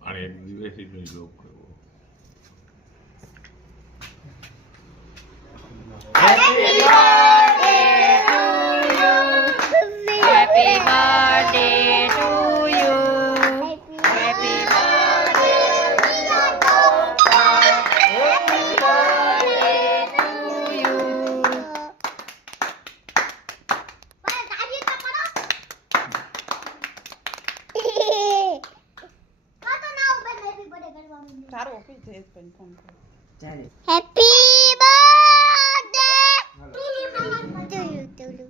아니, 유해진을 넣었고. તારો ઓફિસ છે પણ ફોન કરો. ચાલે. Happy birthday to you to you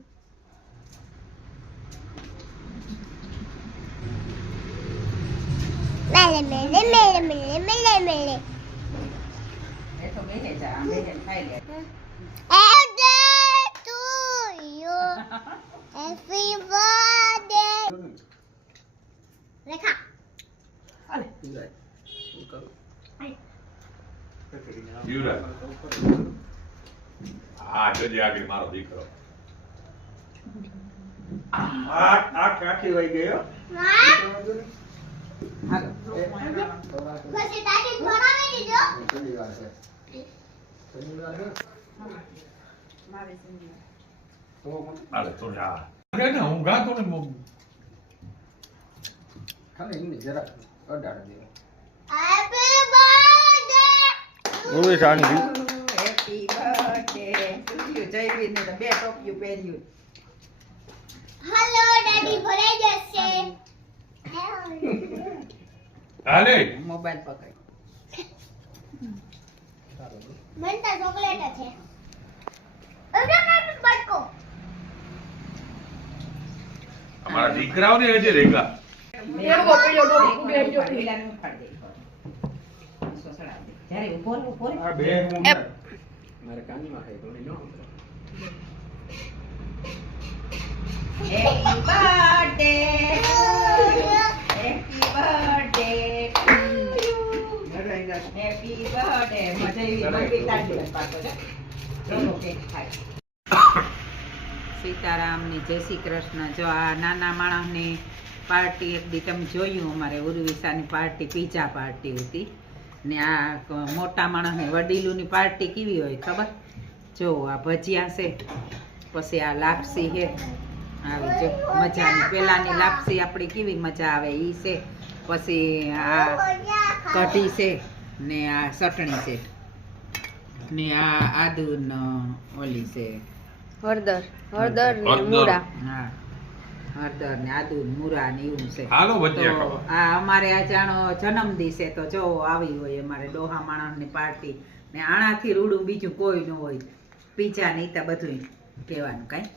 મેલે મેલે મેલે મેલે મેલે મેલે. એ તો બેસે જા આમ બેસે ખાઈ લે. Birthday to you happy birthday Rekha. હાલે યુવરાજ. હા જોજે આગળ મારો દીકરો. આ આ કાઠી વહી ગયો હા. હાલો પછી તાટી ભણાવી દીધો મારે સિંધી હાલે તો જા અરે ને હું ગાતો ને મો- happy birthday Urvi Shanti. Happy birthday to you Jayvir ને બે ટોપિયું પહેર્યું. હેલો ડેડી ભરે જશે. હાલે. મોબાઈલ પકડ. મનતા ચોકલેટ છે. એવડા કાઈ બટકો. અમારા દીકરાઓને હજી રેગા. મેં ડોક જો પેલાનું દે. જ્યારે ઉપર ઉપર આ બે હું Happy birthday. To you. Happy birthday. Happy birthday happy birthday મજા એવી મમ્મી તારી છે. ચલો કેક ખાય. સીતારામની જય શ્રી કૃષ્ણ. જો આ નાના માણસની પાર્ટી એક દી તમે જોયું અમારે ઉર્વિશાની પાર્ટી પીઝા પાર્ટી હતી. ને આ મોટા માણસની વડીલોની પાર્ટી કેવી હોય ખબર? જો આ ભજીયા છે પછી આ લાપસી છે. આવી જો મજાની. પેલાની લાપસી આપણી કેવી મજા આવે એ છે. પછી આ કઢી છે ને આ ચટણી છે. ને આ આદુ ઓલી છે. હળદર. હળદર ને મૂળા. હા. હળદર ને આદુ મુરા ને એવું છે. હાલો ભજીયા આ અમારે આ જાણો જન્મદિવસ છે તો જો આવી હોય અમારે ડોહા માણસની પાર્ટી ને આણાથી રૂડું બીજું કોઈ ન હોય. પીઝા ને ઈ તો બધું કહેવાનું કાંઈ.